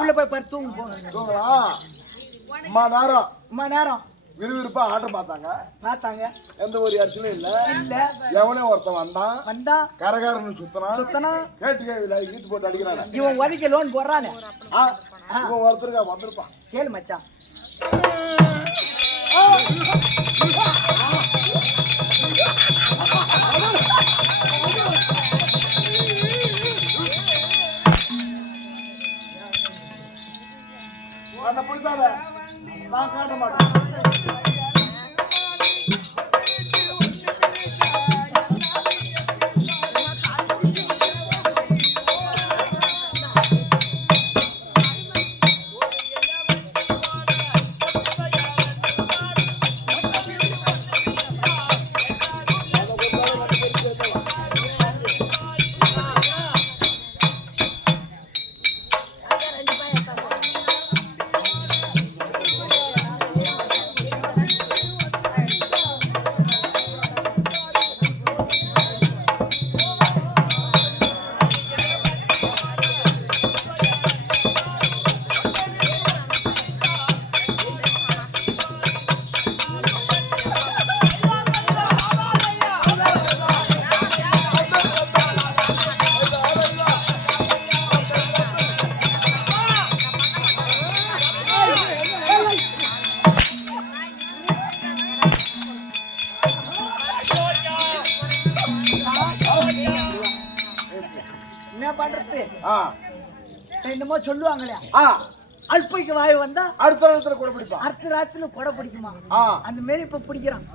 உள்ள போய் படுத்து தூங்க போங்க. நேரம் விறுவிறுப்பா ஆட்டம் பார்த்தாங்க. எந்த ஒரு இடத்துலயும் இல்ல. எவனே ஒருத்தன் வந்தா கரகாரன்னு சுத்தனா கேட்டு வீட்டு போட்டு அடிக்கிறான். இவன் ஒதுக்கி லோன் போடுறானே இவன் ஒருத்தருக்கா வந்திருப்பான். கேளு மச்சான். நான் காட்ட மாட்டேன். என்னமோ சொல்லுவாங்களே அல்பைக்கு வாய் வந்தா அடுத்த ராத்திரி கூட பிடிப்பான். அடுத்த ராத்திரி கூட பிடிக்குமா? அந்த மாதிரி இப்ப பிடிக்கிறான்.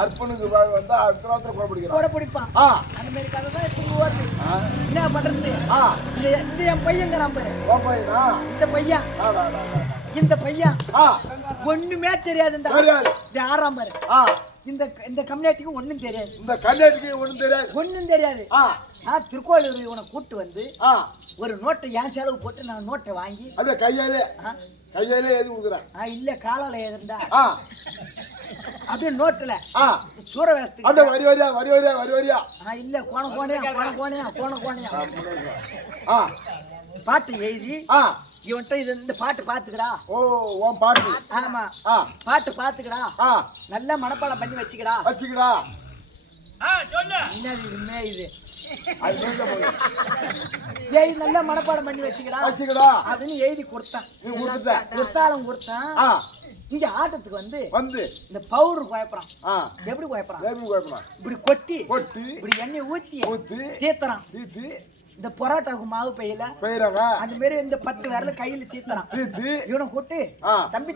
அர்ப்பனுக்கு வாய் வந்தா அடுத்த ராத்திரி கூட பிடிப்பான். அந்த மாதிரி கதை தான் இப்ப ஓடுது. என்ன பண்றது? இந்த என் பையங்கிறான் பாரு. இந்த பையன் ஒண்ணுமே தெரியாதுண்டா. ஆறாம் பாரு. இந்த கம்யூனிட்டிக்கு ஒண்ணும் தெரியாது. இந்த கம்யூனிட்டிக்கு ஒண்ணும் தெரியாது. ஒண்ணும் தெரியாது. நான் திருக்கோயிலூர் இவனை கூட்டு வந்து ஒரு நோட்டை என் செலவு போட்டு நான் நோட்டை வாங்கி அது கையாலே எழுதி கொடுக்குறேன். இல்ல காலால எழுதுண்டா அப்படியே நோட்டுல சூற வேஸ்து அந்த வரி வரியா இல்ல கோணையா பாட்டு எழுதி இவன்ட்ட இந்த பாட்டு பாத்துக்கடா. ஓ உன் பாட்டு. ஆமா பாட்டு பாத்துக்கடா. நல்லா மனப்பாடம் பண்ணி வச்சுக்கடா. என்ன இது எழுதி நல்லா மனப்பாடம் பண்ணி வச்சுக்கடா அப்படின்னு எழுதி கொடுத்தான். கொடுத்தான். இங்க ஆட்டத்துக்கு வந்து இந்த பவுடர் குழப்பறான். எப்படி குழப்பறான்? இப்படி கொட்டி இப்படி எண்ணெய் ஊத்தி தீத்துறான். இந்த பரோட்டாவுக்கு மாவு பெய்யல அந்த மாதிரி இந்த 10 விரல கையில தீத்துறான். இவனை கூட்டு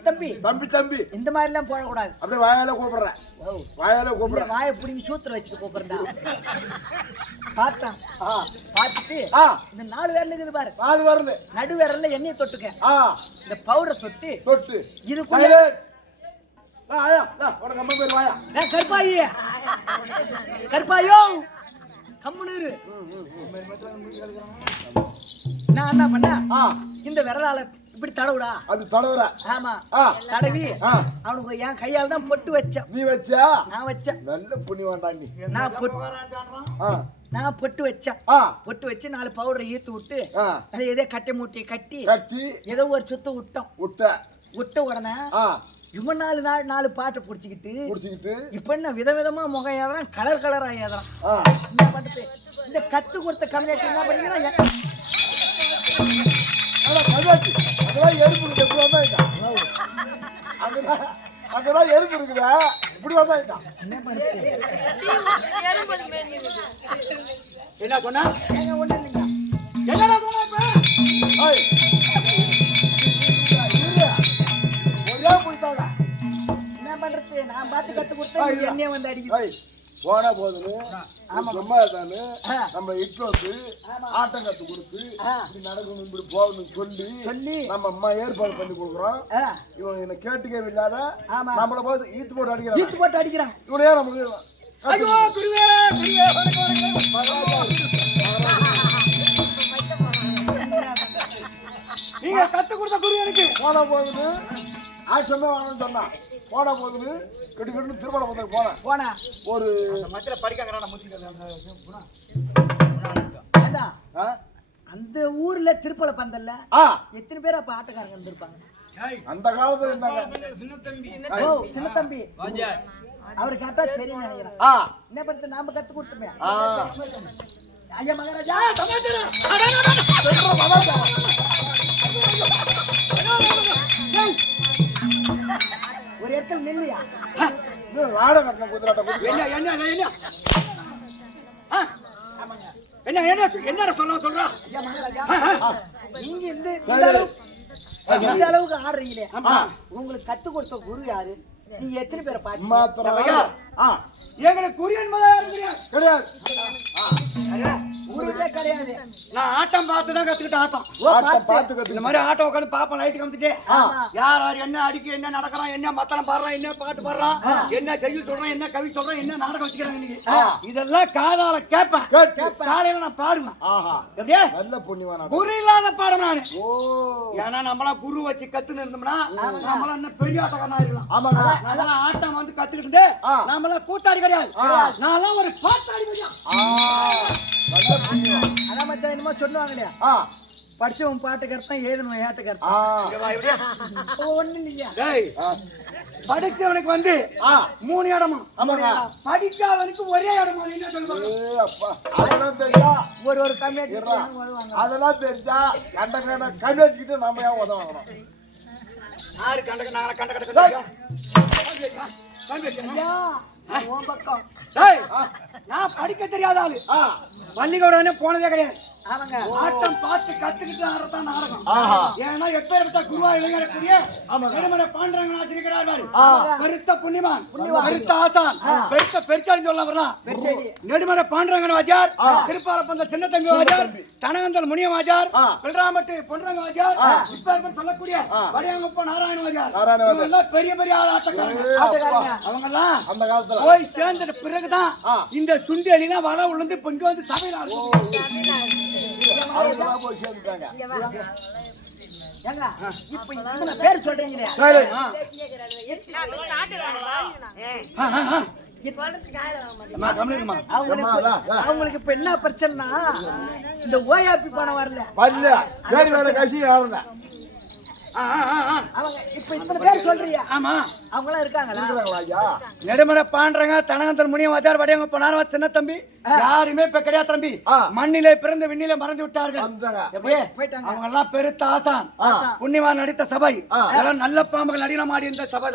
தம்பி இந்த மாதிரி எல்லாம் போடக்கூடாது. அப்படியே வாயால கூப்பிடுறேன். வாயை பிடிங்கி சூத்திர வச்சுட்டு கூப்பிடுறா. பார்த்தான். பார்த்துட்டு இந்த 4 விரல் இருக்குது பாரு. 4 விரல் நடு விரல்ல எண்ணெயை தொட்டுக்க. இந்த பவுடரை தொட்டு இதுக்குள்ள கருப்பாயோ கம்முனு நான் என்ன பண்ண இந்த விரலால இப்படி தடவுடா. அது தடவுற. ஆமா தடவி அவனுக்கு என் கையால தான் பொட்டு வச்சேன். நீ வச்சா? நான் வச்சேன். நல்ல புண்ணியவான்டா நீ. நான் பொட்டு வச்சேன். பொட்டு வச்சு 4 பவுடரை ஈர்த்து விட்டு அதை ஏதோ கட்டை மூட்டி கட்டி ஏதோ ஒரு சுத்த விட்ட உடனே இவன் 4 பாட்டை புடிச்சுக்கிட்டு இப்ப என்ன விதவிதமா முகம் ஏதுறான், கலரா ஏதுறான். என்ன பண்றது? இந்த கத்து கொடுத்த கம்யூனிட்டி என்ன பண்ணிக்கிறேன் அங்கதான் எறும்பு இருக்குதா இப்படி வந்தா என்ன பண்ணுது? என்ன சொன்னா? ஒண்ணு இல்லைங்க. என்னடா சொன்னா? என்ன பண்றது? நான் பார்த்து கத்து கொடுத்தேன். என்னைய வந்து அடிக்குது. போனா போதுன்னு சும்மா தானே நம்ம இட்டு வந்து ஆட்டம் கத்து கொடுத்து இப்படி நடக்கணும் இப்படி போகணும் சொல்லி நம்ம அம்மா ஏற்பாடு பண்ணி கொடுக்குறோம். இவன் என்ன கேட்டுக்கவே இல்லாத நம்மள போது ஈத்து போட்டு அடிக்கிறான். இவனையா நமக்கு நீங்க கத்து கொடுத்த குரு எனக்கு போன போதுன்னு ஆச்சமே வேணும்னு சொன்னான். போன போதுன்னு கட்டு திருமணம் வந்து போன ஒரு அந்த ஊர்ல திருப்பல பந்தல்ல எத்தனை பேர் அப்ப ஆட்டக்காரங்க இருந்திருப்பாங்க அந்த காலத்துல இருந்தாங்க. சின்ன தம்பி அவரு கேட்டா தெரியும் நினைக்கிறேன். என்ன பண்றது? நாம கத்து கொடுத்துமே. ஐயா மகாராஜா ஒரு இடத்துல நில்லையா? என்ன சொல்ற? நீங்க இந்த அளவுக்கு ஆடுறீங்களே, உங்களுக்கு கத்து கொடுத்த குரு யாரு? நீங்க எத்தனை பேரை பாத்தீங்க? எங்களுக்கு குரியன் கிடையாது. கிடையாது. நான் ஆட்டம் பார்த்துதான் கத்துக்கிட்டேன். ஆட்டம் இந்த மாதிரி ஆட்டம் உட்காந்து பாப்பேன். லைட் காமிச்சுட்டு யார் என்ன அடிக்க, என்ன நடக்கிறான், என்ன மத்தளம் பாடுறான், என்ன பாட்டு பாடுறான், என்ன செய்ய சொல்றான், என்ன கவி சொல்றான், என்ன நாடகம் வச்சுக்கிறாங்க இன்னைக்கு இதெல்லாம் காதால கேட்பேன். காலையில நான் பாடுவேன். எப்படியே நல்ல புண்ணியவான குரு இல்லாத பாடம் நானு. ஏன்னா நம்மளாம் குரு வச்சு கத்துன்னு இருந்தோம்னா நம்மளாம் இன்னும் பெரிய ஆட்டக்காரனா இருக்கலாம். அதெல்லாம் ஆட்டம் வந்து கத்துக்கிட்டு நம்மளாம் கூத்தாடி கிடையாது. நான் ஒரு பாட்டாடி அதான் மச்சான் என்னமோ சொல்லுவாங்க இல்லையா, படிச்சவன் பாட்டுக்கு அர்த்தம் எழுதணும் ஏட்டுக்கு அர்த்தம் ஒண்ணு இல்லையா? படிச்சவனுக்கு வந்து 3 இடமா, படிக்காதவனுக்கு ஒரே இடமா. என்ன சொல்லுவாங்க? ஒரு கம்மியா அதெல்லாம் தெரிஞ்சா கண்ட கண் வச்சுக்கிட்டு நம்ம ஏன் உதவணும்? யாரு கண்ட நாங்க கண்ட கட்ட நான் படிக்க தெரியாத ஆளு பள்ளிக்கூடனே போனதே கிடையாது. ஆட்டம் பார்த்து கத்துக்கிட்டு ஆடுறதான் நாடகம். ஏன்னா எப்பேற்பட்ட குருவா இளைஞரக்கூடிய நெடுமலை பாண்டரங்க ஆசிரியர் பெருத்த புண்ணியமான் பெருத்த ஆசான் பெருத்த பெருச்சாலி சொல்லலாம். நெடுமலை பாண்டரங்கன் வாஜார், திருப்பாரப்பந்த சின்ன தம்பி வாஜார், தனகந்தல் முனிய வாஜார், பிள்ளாம்பட்டு பொன்ரங்க வாஜார், இப்பேற்பட்ட சொல்லக்கூடிய வடியங்கப்ப நாராயண வாஜார் பெரிய பெரிய ஆட்டக்காரங்க. அவங்க எல்லாம் அந்த காலத்துல போய் சேர்ந்த பிறகுதான் இந்த சுண்டி அலினா வள உளுந்து பொங்க வந்து சபையில் போய் சேர்ந்துட்டாங்க. இப்ப இந்த பேர் சொல்றீங்க அவங்களுக்கு இப்ப என்ன பிரச்சனைனா இந்த ஓயாப்பி பணம் வரல அவங்க இப்ப இத்தனை பேர் சொல்றியா? ஆமா அவங்க எல்லாம் இருக்காங்களா? நெடுமலை பாண்டரங்க தனகந்தல் முனிய வாஜார் வடியங்கப்ப நாராயண சின்ன தம்பி யாருமே இப்ப கிடையாது தம்பி. மண்ணிலே பிறந்து விண்ணிலே மறந்து விட்டார்கள். அவங்க எல்லாம் பெருத்த ஆசான் புண்ணியவான் நடித்த சபை. இதெல்லாம் நல்ல பாம்புகள் நடினம் ஆடி இந்த சபை.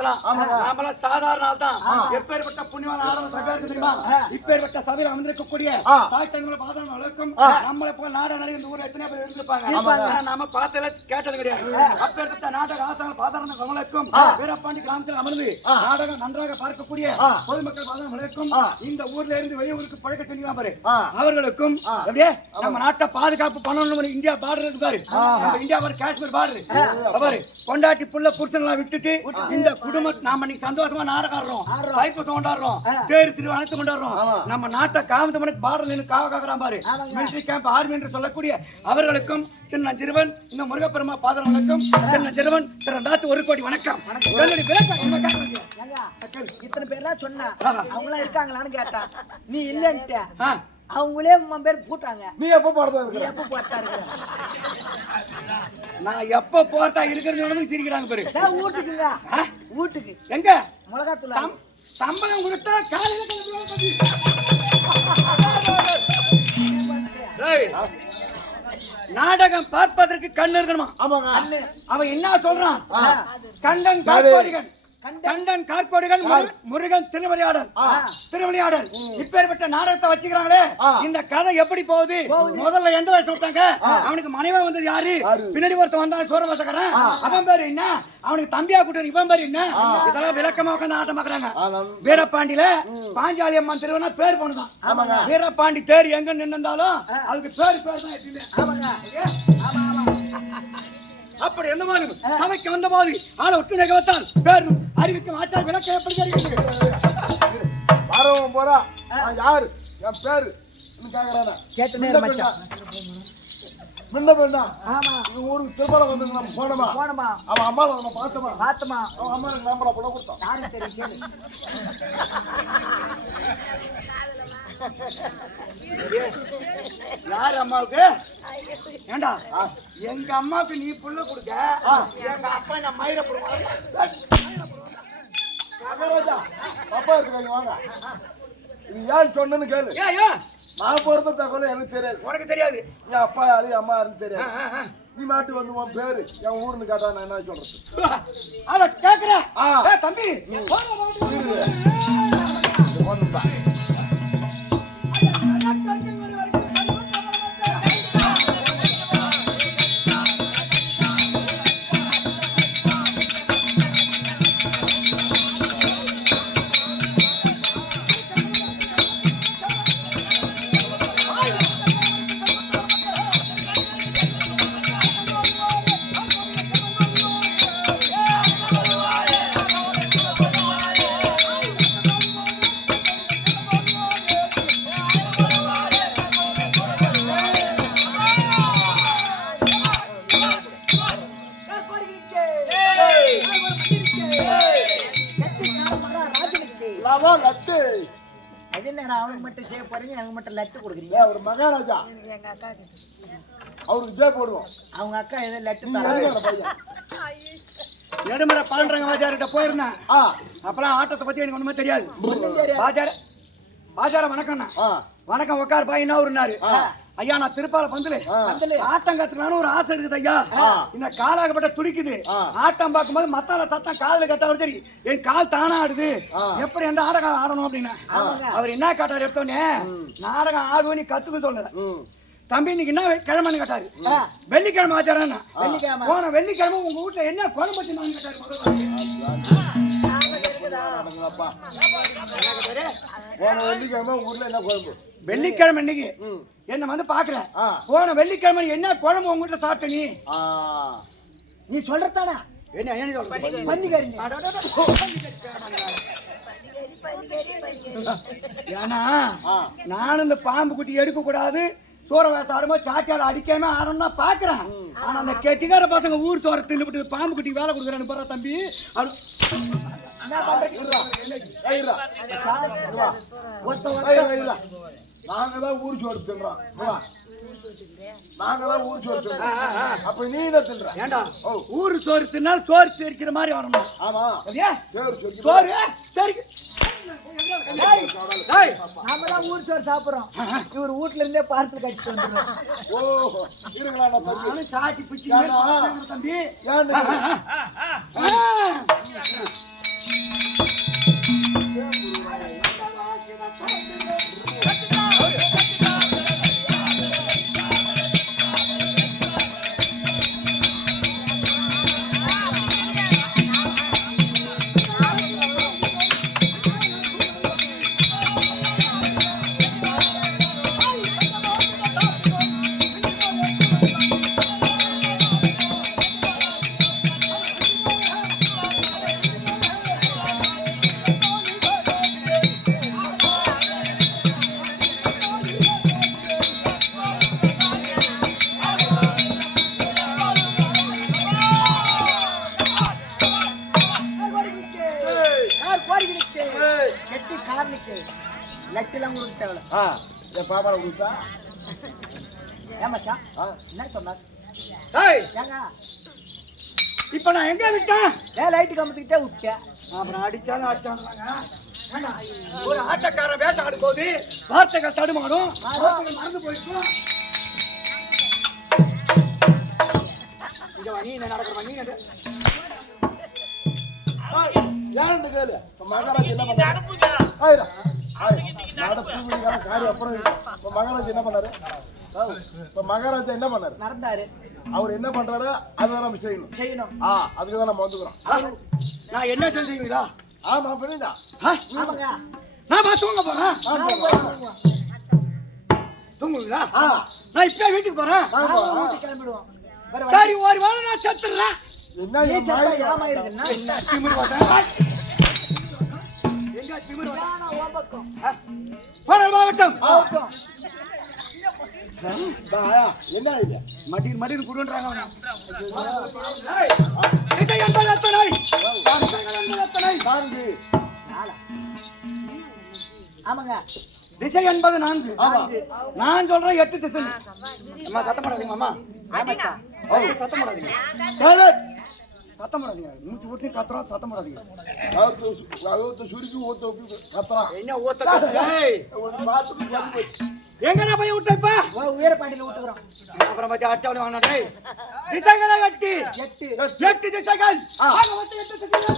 நாமெல்லாம் சாதாரண ஆள் தான். எப்பேற்பட்ட புண்ணியவான் ஆரம்ப சபை தெரியுமா? இப்பேற்பட்ட சபையில் அமர்ந்திருக்கக்கூடிய தாய் தங்களை பாதாள வழக்கம் நம்மளை போல நாடக நடிகை இந்த ஊர்ல எத்தனை பேர் இருந்திருப்பாங்க. நாம பார்த்ததுல கேட்டது கிடையாது. அப்பேற்பட்ட நாடக ஆசான பாதாள வழக்கம் வீரபாண்டி கிராமத்தில் அமர்ந்து நாடகம் நன்றாக பார்க்கக்கூடிய பொதுமக்கள் பாதாள வழக்கம் இந்த ஊர்ல இருந்து வெளியூருக்கு பழக்க சொல்லி அவர்களுக்கும் நம்ம நாட்டை பாதுகாப்பு பண்ணணும். இந்தியா பார்டர் இருக்காரு, இந்தியா காஷ்மீர் பார்டர். கொண்டாட்டி புள்ள புருஷன் எல்லாம் விட்டுட்டு இந்த குடும்பம் நாம இன்னைக்கு சந்தோஷமா நாடகம் ஆடுறோம், தைப்பூசம் கொண்டாடுறோம், தேர் திருவிழா அனைத்து கொண்டாடுறோம். நம்ம நாட்டை காவல்துறைக்கு பார்டர் நின்று காவகாக்குறான் பாரு, மிலிட்டரி கேம்ப் ஆர்மி என்று சொல்லக்கூடிய அவர்களுக்கும் சின்ன சிறுவன் இந்த முருகப்பெருமா பாதர்களுக்கும் சின்ன சிறுவன் திரு ஒரு கோடி வணக்கம். இத்தனை பேர்லாம் சொன்னா அவங்க எல்லாம் இருக்காங்களான்னு கேட்டா நீ இல்லன்ட்ட அவங்களே பேர் பூட்டாங்க. நீ எப்ப போறதா இருக்க? எப்ப போறதா இருக்க? நான் எப்ப போறதா இருக்கிறது சிரிக்கிறாங்க பாரு. வீட்டுக்குங்க, வீட்டுக்கு எங்க மிளகாத்தூள் சம்பளம் கொடுத்தா காலையில நாடகம் பார்ப்பதற்கு கண் இருக்கணுமா? அவன் என்ன சொல்றான்? கண்டன் கார்கோடிகன் கண்டன் கார்கோடிகள் முருகன் திருவிளையாடல் இப்பேற்பட்ட நாடகத்தை வச்சுக்கிறாங்களே. இந்த கதை எப்படி போகுது? முதல்ல எந்த வயசு விட்டாங்க? அவனுக்கு மனைவி வந்தது யாரு? பின்னாடி ஒருத்தன் வந்தான் சோரவாசக்காரன், அவன் பேரு என்ன? அவனுக்கு தம்பியா கூட்டம் இவன் பேரு என்ன? இதெல்லாம் விளக்கமா உட்காந்து ஆட்டமாக்குறாங்க. வீரபாண்டியில பாஞ்சாலி அம்மன் திருவிழா பேர் போனதான். வீரபாண்டி தேர் எங்க நின்றாலும் அதுக்கு பேர் தான். அப்படி எந்த மாதிரி சபைக்கு வந்த போது ஆளை ஒட்டு நிகழ்த்தால் பேரும் அறிவிக்கும் ஆச்சார விளக்கம் எப்படி தெரிகிறது? வரவன் போறா யாரு என் பேரு முன்ன பண்ணா ஊருக்கு திருப்பலம் வந்து நம்ம போனோமா அவன் அம்மா நம்ம பார்த்தோமா அவன் அம்மா எனக்கு நம்பரை போட கொடுத்தான். யாரும் தெரியும் யாரு அம்மாவுக்கு? ஏண்டா எங்க அம்மாவுக்கு நீ புள்ள கொடுக்க, எங்க அப்பா நான் மயிர அப்பா இருக்கு வாங்க. இது ஏன் சொன்னு கேளு. நான் போறது தகவல் எனக்கு தெரியாது. உனக்கு தெரியாது. என் அப்பா யாரு அம்மா யாருன்னு தெரியாது. நீ மாட்டு வந்து உன் பேரு என் ஊருன்னு கேட்டா நான் என்ன சொல்றது? அத கேக்குறேன் தம்பி. ஒண்ணுதான் அவனுக்கு மட்டும் செய்ய போறீங்க, எனக்கு மட்டும் லட்டு கொடுக்குறீங்க. ஒரு மகாராஜா அவருக்கு ஜே போடுவோம். அவங்க அக்கா ஏதோ லட்டு நெடுமலை பாண்டரங்க வாஜார்கிட்ட போயிருந்தேன். அப்பெல்லாம் ஆட்டத்தை பத்தி எனக்கு ஒண்ணுமே தெரியாது. வாஜார வணக்கம்ண்ணா. வணக்கம் உட்கார் பாயின்னா இருந்தாரு. ஐயா நான் திருப்பால பந்தலு ஆட்டம் கத்துனாலும் ஒரு ஆசை இருக்குது ஐயா. இந்த காலாகப்பட்ட துடிக்குது. ஆட்டம் பார்க்கும்போது மத்தால சத்தம் காதுல கட்ட சரி என் கால் தானா ஆடுது. எப்படி எந்த நாடகம் ஆடணும் அப்படின்னு அவர் என்ன காட்டாரு எடுத்தோன்னே நாடகம் ஆடுவோம் நீ கத்துக்க சொல்லுற தம்பி. இன்னைக்கு என்ன கிழமைன்னு கேட்டாரு. வெள்ளிக்கிழமை ஆச்சாரா. போன வெள்ளிக்கிழமை உங்க வீட்டுல என்ன குழம்பு வச்சுனான்னு கேட்டாரு. வெள்ளிக்கிழமை இன்னைக்கு என்ன வந்து பாக்குறேன். போன வெள்ளிக்கிழமை என்ன குழம்பு உங்க வீட்டுல சாப்பிட்ட நீ சொல்றதானா என்ன ஏன்னா நானும் இந்த பாம்பு குட்டி எடுக்க கூடாது சோற வேசம் ஆடும்போது சாட்டியால அடிக்காம ஆடணும் தான் பாக்குறேன். ஆனா அந்த கெட்டிக்கார பசங்க ஊர் சோற தின்னுபிட்டு பாம்பு குட்டி வேலை கொடுக்குறான்னு போற தம்பி. நாங்கதான் ஊர் சோறு தின்றோம். நாங்கதான் ஊர் சோறு தின்றோம். அப்ப நீ என்ன தின்ற? ஏண்டா ஊர் சோறு தின்னால் சோறு செரிக்கிற மாதிரி வரணும். ஆமா சோறு சரி நாமதான் ஊர் சோறு சாப்பிடுறோம். இவர் வீட்டுல இருந்தே பார்சல் கட்டிட்டு வந்துடுறோம். ஓ இருங்களா சாட்டி பிச்சு தம்பி. பாப்பால கொடுத்தா ஏமாச்சா என்ன சொன்னார்? இப்ப நான் எங்க விட்டேன்? லைட்டு கம்பத்துக்கிட்டே விட்டேன். அப்புறம் அடிச்சாலும் அடிச்சாங்க. ஒரு ஆட்டக்காரன் வேஷ ஆடும் போது வார்த்தைகள் தடுமாறும், மறந்து போயிருக்கும். நீ நடக்கிற நீ யாரு கேளு. மகாராஜ் என்ன பண்ணாரு? மகாராஜ் என்ன பண்ணாரு? மகாராஜா என்ன பண்ணாரு? நடந்தாரு. அவர் என்ன பண்றாரு அதுதான் நம்ம செய்யணும். அதுக்குதான் நம்ம வந்துக்கிறோம். நான் என்ன செஞ்சீங்களா? ஆமா புரியுதா? நான் தூங்க போறேன். தூங்குவீங்களா? நான் இப்ப வீட்டுக்கு போறேன். கிளம்பிடுவோம். சரி ஒரு வேளை நான் செத்துறேன். என்ன இடமா இருக்குன்னா என்ன திமிரு வாட்டம்? எங்க திமிரு வாட்டம்? மாவட்டம் என்ன இது? மடியில் குடுன்றாங்க. ஆமாங்க திசை என்பது 4. நான் சொல்றேன் 8 திசை. அம்மா சத்தம் போடாதீங்க அம்மா. சத்தம் போடாதீங்க. சத்தம் போடாதீங்க. மூச்சு ஊத்தி கத்துறோம். சத்தம் போடாதீங்க. சுருக்கி ஊத்த கத்துறான். என்ன ஊத்த? எங்கடா போய் விட்டப்ப? வீரபாண்டியில விட்டுறோம். அப்புறம் பத்தி அடிச்சாவளி வாங்க. டேய் திசைகளை 8 திசைகள். ஆக மொத்தம் 8 திசைகள்.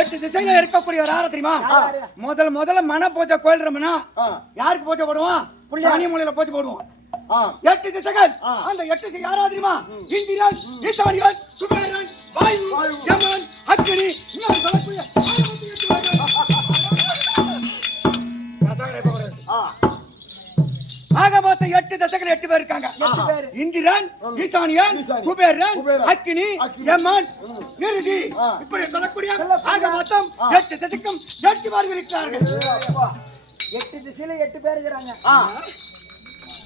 8 திசையில இருக்கக்கூடிய யார தெரியுமா? முதல்ல மன பூஜை கோயில் ரமணா. யாருக்கு பூஜை போடுவோம்? சாணி மூலையில பூஜை போடுவோம். 8 திசைகள். அந்த 8 திசை யாரா தெரியுமா? இந்திரன், ஈசானியன், சுபேரன், வாயு, யமன், அக்னி. இன்னும் சொல்லக்கூடிய ஆக மொத்தம் 8 திசைகள் 8 பேர் இருக்காங்க. இந்திரன், ஈசானியன், குபேரன், அக்னி, யமன், நிருதி. இப்படி சொல்லக்கூடிய ஆக மொத்தம் 8 திசைக்கும் 8 பேர் இருக்கிறார்கள். 8 திசையில 8 பேர் இருக்காங்க.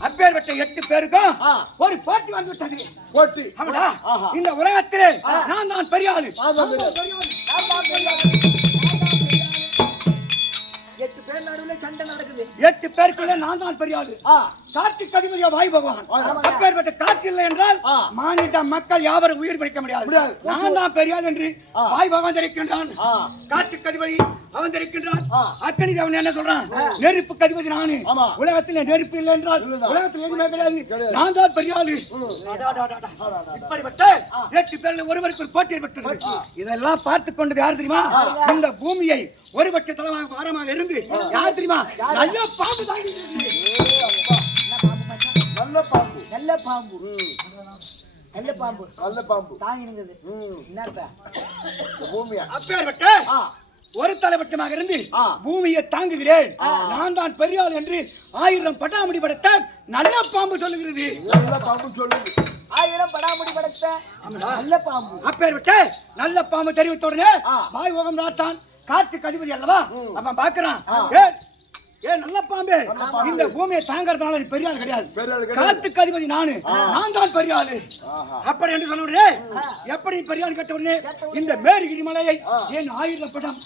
அப்பேற்பட்ட 8 பேருக்கும் ஒரு போட்டி வந்து விட்டது. போட்டி இந்த உலகத்திலே நான் தான் பெரிய ஆளு. 8 பேர் நடுவுல சண்டை நடக்குது. 8 பேருக்குள்ள நான் தான் பெரிய ஆளு. காற்றுக்கு அதிபதியா வாயு பகவான். அப்பேற்பட்ட காற்று இல்லை என்றால் மானிட மக்கள் யாவரும் உயிர் பிடிக்க முடியாது. நான் தான் பெரியாள் என்று வாயு பகவான் தெரிவிக்கின்றான். காற்றுக்கு அதிபதி அவன் தெரிவிக்கின்றான். அக்கனி தேவன் என்ன சொல்றான்? நெருப்புக்கு அதிபதி நானு. உலகத்தில் நெருப்பு இல்லை என்றால் உலகத்தில் எதுவுமே கிடையாது. நான் தான் பெரியாள். இப்படிப்பட்ட 8 பேர்ல ஒருவருக்கு ஒரு போட்டி ஏற்பட்டது. இதெல்லாம் பார்த்து கொண்டது யார் தெரியுமா? இந்த பூமியை ஒருபட்ச தளமாக பாரமாக இருந்து யார் தெரியுமா? நல்ல பாம்பு தாங்கி நல்ல பாம்பு நல்ல பாம்பு நல்ல பாம்பு நல்ல பாம்பு தாங்கினுங்குது. என்னப்பா பூமியா? அப்பேற்பட்ட ஒரு தலைபட்சமாக இருந்து பூமியை தாங்குகிறேன். நான் தான் பெரியாள் என்று 1000 பட்டாமடி படைத்த நல்ல பாம்பு சொல்லுகிறது. நல்ல பாம்பு சொல்லுது. 1000 படாமுடி படைத்த நல்ல பாம்பு. அப்பேற்பட்ட நல்ல பாம்பு தெரிவித்த உடனே வாய் ஓகம் தான் காற்றுக்கு அதிபதி அல்லவா? அவன் பாக்குறான். ஏ நல்ல பாம்பு, இந்த பூமியை தாங்கறதுனால நீ பெரியாள் கிடையாது. காற்றுக்கு அதிபதி நானு. நான் தான் பெரியாளு. அப்படி என்று சொன்ன உடனே எப்படி பெரியாள் கேட்ட உடனே இந்த மேருகிரி மலையை ஏன் 1000 படம்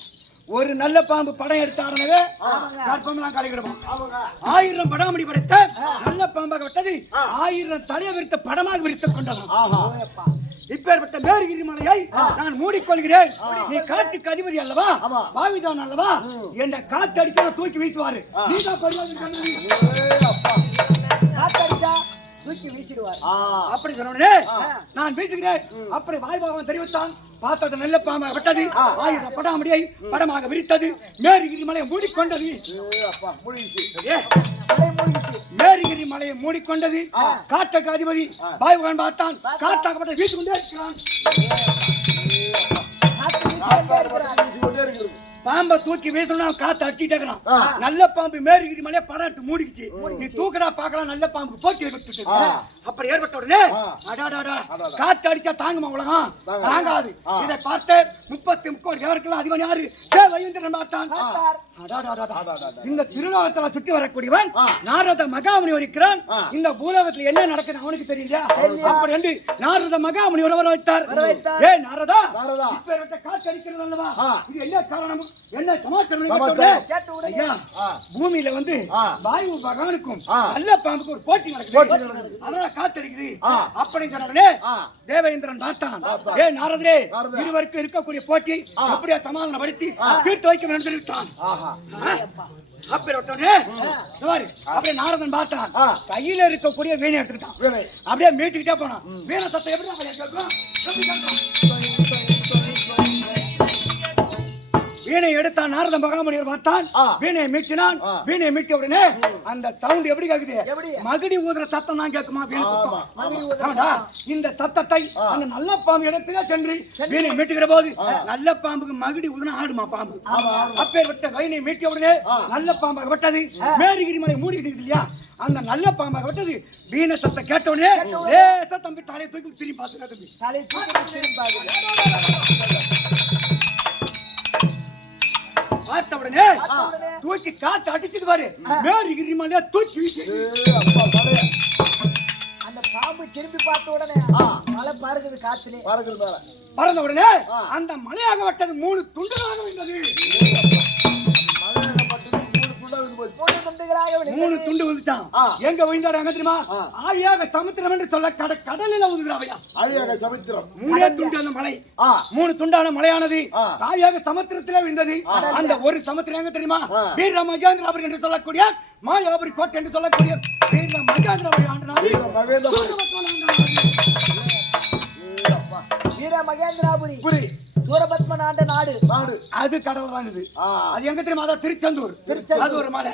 ஒரு நல்ல பாம்பு படம் எடுத்த உடனே கற்பமெல்லாம் கலைக்கிடுவோம். 1000 படாமடி படைத்த நல்ல பாம்பாக விட்டது 1000 தலையை விரித்த படமாக விரித்துக் கொண்டது. இப்பேற்பட்ட மேருகிரி மலையை நான் மூடிக்கொள்கிறேன். நீ காற்றுக்கு அதிபதி அல்லவா? பாவிதான் அல்லவா? என்ற காத்து அடிக்க தூக்கி வீசுவாரு. நீதான் காத்தடிச்சா தூக்கி வீசிடுவார். அப்படி சொன்னே நான் வீசுகிறேன். அப்படி வாய்பாகம் தெரிவித்தான். பார்த்தது நல்ல பாம்பாக விட்டது. 1000 படாமடியை படமாக விரித்தது. மேருகிரி மலையை மூடிக்கொண்டது. மேருகிரி மலையை மூடிக்கொண்டது. காற்றுக்கு அதிபதி வாய்பகவான் பார்த்தான். காற்றாகப்பட்ட வீசிக்கொண்டே இருக்கிறான். பாம்பை தூக்கி வீசணும், காத்து அடிச்சுட்டே இருக்கிறான். நல்ல பாம்பு மேருகிரி மலையை படம் எடுத்து மூடிக்குச்சு. நீ தூக்கடா பாக்கலாம், நல்ல பாம்பு போட்டி ஏற்பட்டு. அப்படி ஏற்பட்ட உடனே காத்து அடிச்சா தாங்குமா உலகம்? தாங்காது. இதை பார்த்து 33 எவருக்கெல்லாம் அதிபன் யாரு? வைகுந்தரன் பார்த்தான். இந்த திருலோகத்துல சுற்றி வரக்கூடியவன் நாரத மகாமுனி இருக்கிறான். இந்த பூலோகத்துல என்ன நடக்குது அவனுக்கு தெரியல. அப்படி என்று நாரத மகாமுனி வர வைத்தார். ஏ நாரதா, இப்ப காத்து அடிக்கிறது அல்லவா? இது என்ன காரணம், என்ன சமாச்சாரம்? ஐயா, பூமியில வந்து வாயு பகவானுக்கும் நல்ல பாம்புக்கு ஒரு போட்டி நடக்குது. அதனால காத்தடிக்குது அப்படின்னு சொன்ன உடனே தேவேந்திரன் பார்த்தான். ஏ நாரதரே, இருவருக்கு இருக்கக்கூடிய போட்டி அப்படியே சமாதானப்படுத்தி தீர்த்து வைக்க வேண்டும் தெரிவித்தான். அப்படியே நாரதன் பார்த்தான். கையில இருக்கக்கூடிய வீணை எடுத்துட்டான். அப்படியே மீட்டுக்கிட்டே போனான். வீணை சத்தம் எப்படி வீணை எடுத்தான். நாரத மகாமுனிவர் பார்த்தான். வீணையை மீட்டினான். வீணையை மீட்டிய உடனே அந்த சவுண்ட் எப்படி கேக்குது? மகிடி ஊதுற சத்தம் தான் கேட்குமா? இந்த சத்தத்தை அந்த நல்ல பாம்பு இடத்துல சென்று வீணை மீட்டுகிற போது நல்ல பாம்புக்கு மகிடி ஊதுனா ஆடுமா பாம்பு? அப்பேற்பட்ட வீணை மீட்டிய உடனே நல்ல பாம்பாக விட்டது. மேருகிரி மலை மூடிட்டு இல்லையா, அந்த நல்ல பாம்பாக விட்டது. வீணை சத்தம் கேட்ட உடனே தம்பி தலையை தூக்கி திரும்பி பார்த்த உடனே தூக்கி காத்து அடிச்சுட்டு பாரு. மேருகிரி மலையா தூக்கி அந்த பாம்பு திரும்பி பார்த்த உடனே மலை பறக்குது. காத்துலே பறந்த உடனே அந்த மலையாக விட்டது 3 துண்டுகளாக விழுந்தது. 3 துண்டு விழுந்துட்டான். எங்க விழுந்தாரு அங்க தெரியுமா? ஆழியாக சமுத்திரம் என்று சொல்ல கடலில் விழுந்துறாவையா? ஆழியாக சமுத்திரம் 3 துண்டு. அந்த மலை 3 துண்டான மலையானது ஆழியாக சமுத்திரத்திலே விழுந்தது. அந்த ஒரு சமுத்திரம் எங்க தெரியுமா? வீர மகேந்திராபுரி என்று சொல்லக்கூடிய மாயாபுரி கோட்டை என்று சொல்லக்கூடிய வீர மகேந்திராபுரி ஆண்டனார். வீர மகேந்திராபுரி சூரபத்மன் ஆண்ட நாடு. அது கடவுள் வாங்குது. அது எங்க தெரியுமா? அதான் திருச்செந்தூர். அது ஒரு மலை,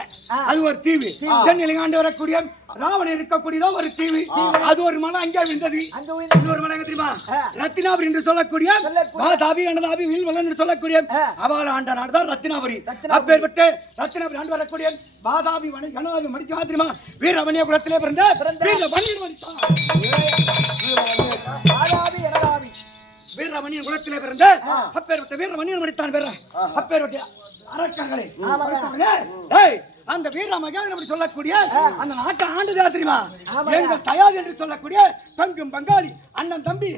அது ஒரு தீவு. தென்னிலங்காண்டு வரக்கூடிய ராவணன் இருக்கக்கூடியதோ ஒரு தீவு. அது ஒரு மலை அங்கே விழுந்தது. ஒரு மலை எங்க தெரியுமா? ரத்தினாபுரி என்று சொல்லக்கூடிய மாதாபி அனதாபி வீல்வலன் என்று சொல்லக்கூடிய அவள ஆண்ட நாடு தான் ரத்தினாபுரி. அப்பேற்பட்டு ரத்தினாபுரி ஆண்டு வரக்கூடிய பாதாபி கனதாபி மடிச்சா தெரியுமா? வீரவணிய குலத்திலே பிறந்த வீரவணியன் மடித்தான். வீரமணியன் குலத்திலே பிறந்த அப்பேற்பட்ட வீரமணியன் மடித்தான். அப்பேற்பட்ட அரக்கங்களை அந்த வீர மகேந்திரபுரி சொல்லக்கூடிய அந்த நாட்டை ஆண்டுதா தெரியுமா? எங்கள் தயார் என்று சொல்லக்கூடிய தங்கும் பங்காளி அண்ணன் தம்பி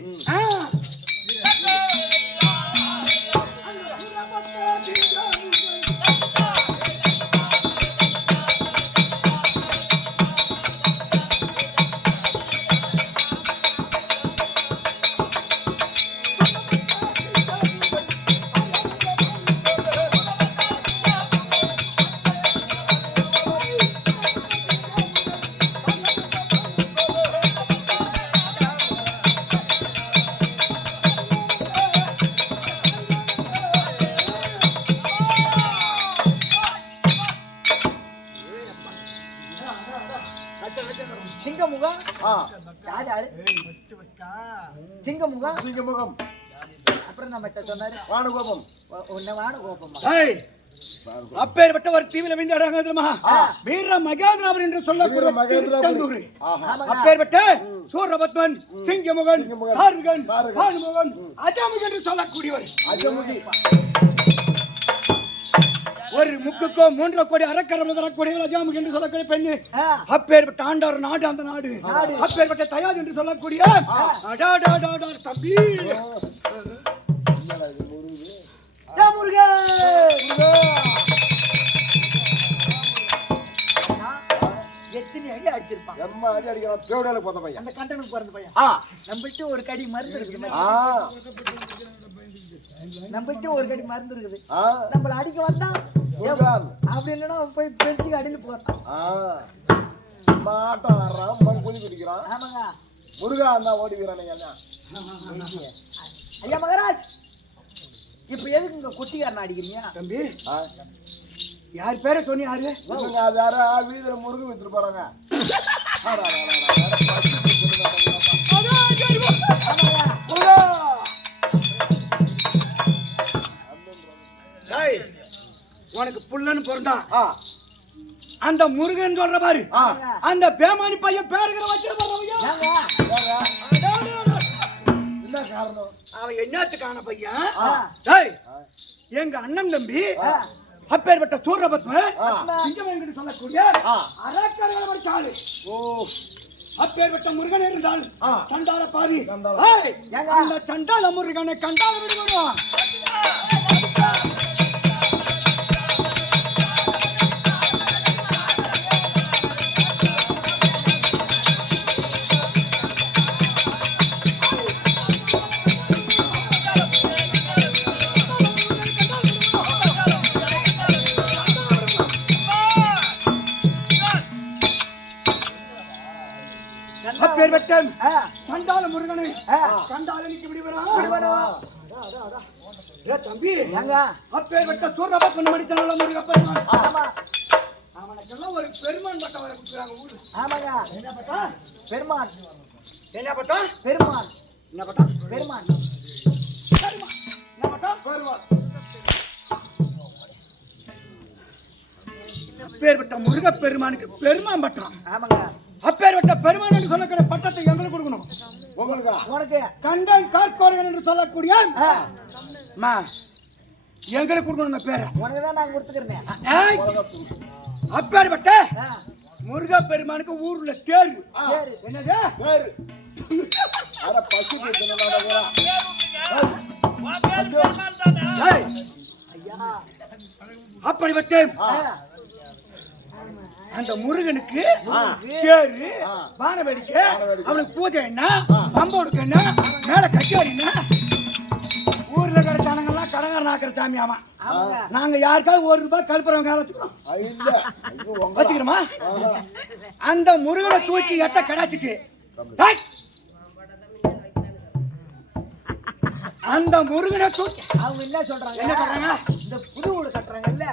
யாரு யாரு சிங்கமுகம் சிங்கமுகம் அப்புறம் நம்ம சொன்னாரு வானகோபம் உன்ன வானகோபமா அப்பேற்பட்ட ஒரு தீவில விழுந்து அடங்க தெரியுமா வீர மகேந்திராவர் என்று சொல்லக்கூடிய திருச்செந்தூர் அப்பேற்பட்ட சூரபத்மன் சிங்கமுகன் தாருகன் பானுமுகன் அஜமுகன் என்று சொல்லக்கூடியவர் அஜமுகி ஒரு முக்குக்கோ 3 கோடி அறக்கரம் வரக்கூடிய அஜாமுகி என்று சொல்லக்கூடிய பெண்ணு அப்பேற்பட்ட ஆண்டார் நாடு அந்த நாடு அப்பேற்பட்ட தயார் என்று சொல்லக்கூடிய தம்பி எத்தனை அடி அடிச்சிருப்பான் எம்மா அடி அடிக்கிறான் தேவடால போத பையன் அந்த கண்டனுக்கு பிறந்த பையன் நம்மள்ட்ட ஒரு கடி மருந்து இருக்குது நம்மள்ட்ட ஒரு கடி மருந்து இருக்குது நம்மள அடிக்க வந்தா அப்படின்னு போய் பெஞ்சுக்கு அடியில போறான் மாட்டம் ஆடுறான் மண் குதி குடிக்கிறான் ஆமாங்க முருகா அண்ணா ஓடிக்கிறானே ஐயா மகராஜ் இப்ப எதுக்கு இங்க குட்டிக்காரன் அடிக்கிறீங்க தம்பி யார் பேரை சொன்னி யாரு அது யாரா வீதியில முருகன் வித்துட்டு போறாங்க உனக்கு புள்ளன்னு பொருந்தா அந்த முருகன் சொல்ற பாரு அந்த பேமானி பையன் பேருகிற வச்சிருப்பாங்க என்ன காரணம் அவன் என்னத்துக்கான பையன் எங்க அண்ணன் தம்பி அப்பேற்பட்ட சூரபத்மன் சிங்கமேங்கன்னு சொல்லக்கூடிய அறக்கரைகளை வச்சாலு அப்பேற்பட்ட முருகன் இருந்தால் சண்டால பாரி அந்த சண்டால முருகனை கண்டால விடுவான் அப்பேற்பட்ட சண்டால முருகனை கண்டாலனிக்கு விடுவான் தம்பி அப்பேற்பட்ட சூரபத்மன் மடிச்சால முருகப்பன் அவனுக்கெல்லாம் ஒரு பெருமான் பட்டம் வர கொடுக்குறாங்க ஊரு ஆமாங்க என்ன பட்டா பெருமான் என்ன பட்டா பெருமான் என்ன பட்டா பெருமான் என்ன பட்டா பெருமான் அப்பேற்பட்ட முருக பெருமானுக்கு பெருமான் பட்டம் ஆமாங்க அப்பேற்பட்ட பெருமான் என்று சொல்லக்கூடிய பட்டத்தை எங்களுக்கு கொடுக்கணும் உங்களுக்கு உனக்கு கண்டன் கார்கோரகன் என்று சொல்லக்கூடிய எங்களுக்கு கொடுக்கணும் அந்த பேரை உனக்கு தான் நான் கொடுத்துக்கிறேன் அப்பேற்பட்ட முருக பெருமானுக்கு ஊர்ல தேர்வு என்னது பேரு அட பசு அப்படிப்பட்ட அந்த முருகனுக்கு தேரு வானவேடிக்கை அவனுக்கு பூஜை என்ன பம்போடுக்கு என்ன மேல கச்சேரி என்ன ஊர்ல இருக்கிற ஜனங்கள்லாம் கடங்காரன் ஆக்குற சாமி ஆமா நாங்க யாருக்காவது ₹1 கழுப்புறவங்க வச்சுக்கிறோமா அந்த முருகனை தூக்கி எட்ட கடாச்சிட்டு அந்த முருகனை தூக்கி அவங்க என்ன சொல்றாங்க என்ன சொல்றாங்க இந்த புது வீடு கட்டுறாங்கல்ல